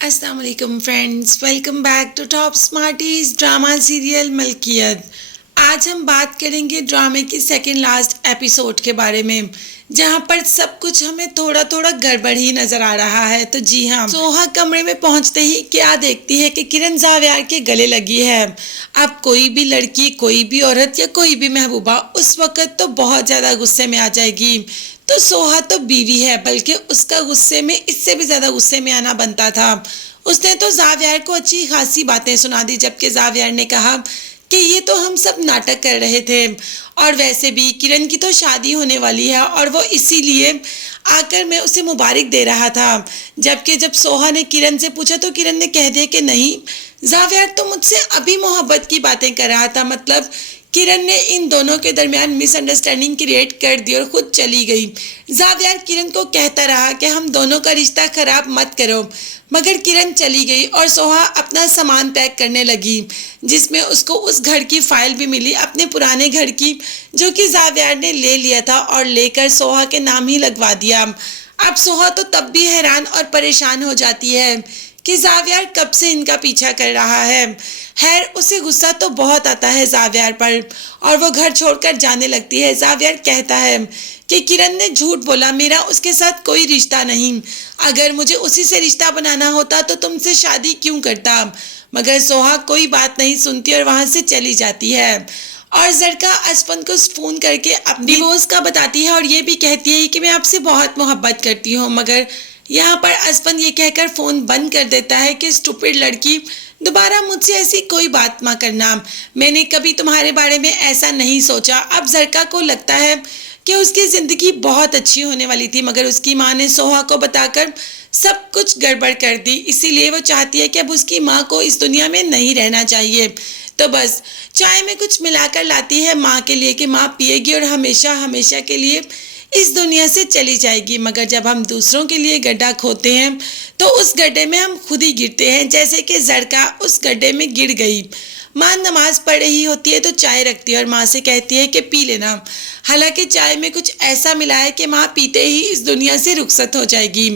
अस्सलाम वालेकुम friends, welcome back to top Smarties drama serial Malkiyat. आज हम बात करेंगे ड्रामे की सेकंड लास्ट एपिसोड के बारे में, जहां पर सब कुछ हमें थोड़ा थोड़ा गड़बड़ ही नजर आ रहा है। तो जी हाँ, सोहा कमरे में पहुंचते ही क्या देखती है कि किरण जावियार के गले लगी है। अब कोई भी लड़की, कोई भी औरत या कोई भी महबूबा उस वक्त तो बहुत ज्यादा गुस्से में आ जाएगी। तो सोहा तो बीवी है, बल्कि उसका गुस्से में इससे भी ज्यादा गुस्से में आना बनता था। उसने तो जावियार को अच्छी खासी बातें सुना दी, जबकि जावियार ने कहा कि ये तो हम सब नाटक कर रहे थे, और वैसे भी किरण की तो शादी होने वाली है और वो इसीलिए आकर मैं उसे मुबारक दे रहा था। जबकि जब सोहा ने किरण से पूछा तो किरण ने कह दिया कि नहीं, जावियार तो मुझसे अभी मोहब्बत की बातें कर रहा था। मतलब किरण ने इन दोनों के दरमियान मिसअंडरस्टैंडिंग क्रिएट कर दी और खुद चली गई। जावियार किरण को कहता रहा कि हम दोनों का रिश्ता खराब मत करो, मगर किरण चली गई और सोहा अपना सामान पैक करने लगी, जिसमें उसको उस घर की फाइल भी मिली, अपने पुराने घर की, जो कि जावियार ने ले लिया था और लेकर सोहा के नाम ही लगवा दिया। अब सोहा तो तब भी हैरान और परेशान हो जाती है कि जावियार कब से इनका पीछा कर रहा है। खैर, उसे गुस्सा तो बहुत आता है जावियार पर और वो घर छोड़कर जाने लगती है। जावियार कहता है कि किरण ने झूठ बोला, मेरा उसके साथ कोई रिश्ता नहीं। अगर मुझे उसी से रिश्ता बनाना होता तो तुमसे शादी क्यों करता। मगर सोहा कोई बात नहीं सुनती और वहां से चली जाती है। और जरका असफन को फोन करके अपनी डिवोर्स का बताती है और ये भी कहती है कि मैं आपसे बहुत मोहब्बत करती हूँ। मगर यहाँ पर असफन ये कहकर फोन बंद कर देता है कि स्टूपिड लड़की, दोबारा मुझसे ऐसी कोई बात मत करना, मैंने कभी तुम्हारे बारे में ऐसा नहीं सोचा। अब जरका को लगता है कि उसकी जिंदगी बहुत अच्छी होने वाली थी, मगर उसकी माँ ने सोहा को बताकर सब कुछ गड़बड़ कर दी। इसीलिए वो चाहती है कि अब उसकी माँ को इस दुनिया में नहीं रहना चाहिए। तो बस चाय में कुछ मिलाकर लाती है माँ के लिए कि माँ पिएगी और हमेशा हमेशा के लिए इस दुनिया से चली जाएगी। मगर जब हम दूसरों के लिए गड्ढा खोदते हैं तो उस गड्ढे में हम खुद ही गिरते हैं, जैसे कि जरका उस गड्ढे में गिर गई। माँ नमाज पढ़ रही होती है तो चाय रखती है और माँ से कहती है कि पी लेना। हालांकि चाय में कुछ ऐसा मिला है कि माँ पीते ही इस दुनिया से रुखसत हो जाएगी।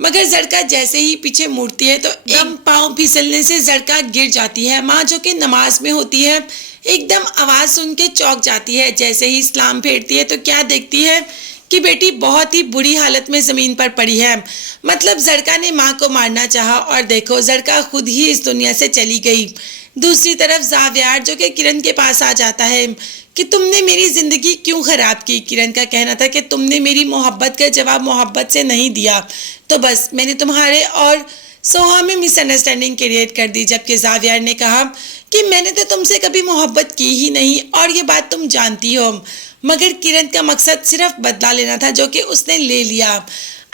मगर जरका जैसे ही पीछे मुड़ती है तो एकदम पाँव फिसलने से जरका गिर जाती है। माँ जो कि नमाज में होती है एकदम आवाज सुन के चौंक जाती है। जैसे ही इस्लाम फेरती है तो क्या देखती है कि बेटी बहुत ही बुरी हालत में जमीन पर पड़ी है। मतलब जरका ने माँ को मारना चाहा और देखो जरका खुद ही इस दुनिया से चली गई। दूसरी तरफ जावियार जो कि किरण के पास आ जाता है कि तुमने मेरी जिंदगी क्यों खराब की। किरण का कहना था कि तुमने मेरी मोहब्बत का जवाब मोहब्बत से नहीं दिया, तो बस मैंने तुम्हारे और सोहा में मिसअंडरस्टैंडिंग क्रिएट कर दी। जबकि जावियार ने कहा कि मैंने तो तुमसे कभी मोहब्बत की ही नहीं और ये बात तुम जानती हो। मगर किरण का मकसद सिर्फ बदला लेना था, जो कि उसने ले लिया।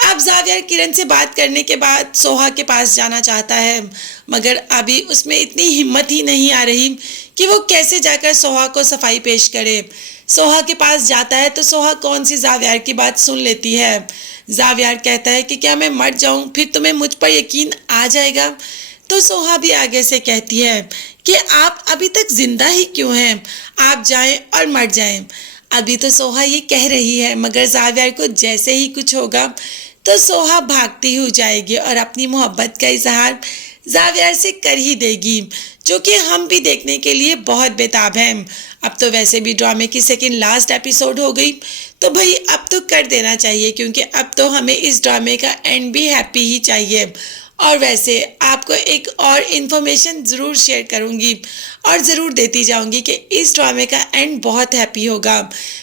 अब जावियार किरण से बात करने के बाद सोहा के पास जाना चाहता है, मगर अभी उसमें इतनी हिम्मत ही नहीं आ रही कि वो कैसे जाकर सोहा को सफाई पेश करे। सोहा के पास जाता है तो सोहा कौन सी जावियार की बात सुन लेती है। जावियार कहता है कि क्या मैं मर जाऊं फिर तुम्हें मुझ पर यकीन आ जाएगा। तो सोहा भी आगे से कहती है कि आप अभी तक जिंदा ही क्यों हैं, आप जाएं और मर जाएं। अभी तो सोहा ये कह रही है, मगर जावियार को जैसे ही कुछ होगा तो सोहा भागती हो जाएगी और अपनी मोहब्बत का इजहार जावियार से कर ही देगी, जो कि हम भी देखने के लिए बहुत बेताब हैं। अब तो वैसे भी ड्रामे की सेकंड लास्ट एपिसोड हो गई, तो भाई अब तो कर देना चाहिए, क्योंकि अब तो हमें इस ड्रामे का एंड भी हैप्पी ही चाहिए। और वैसे आपको एक और इन्फॉर्मेशन ज़रूर शेयर करूंगी और ज़रूर देती जाऊंगी कि इस ड्रामे का एंड बहुत हैप्पी होगा।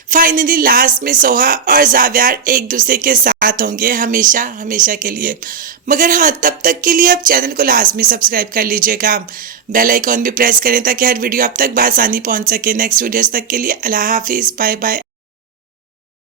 फाइनली लास्ट में सोहा और जावियार एक दूसरे के साथ होंगे हमेशा हमेशा के लिए। मगर हाँ, तब तक के लिए आप चैनल को लास्ट में सब्सक्राइब कर लीजिएगा, बेल आइकॉन भी प्रेस करें ताकि हर वीडियो आप तक बआसानी पहुंच सके। नेक्स्ट वीडियोस तक के लिए अल्लाह हाफिज़, बाय बाय।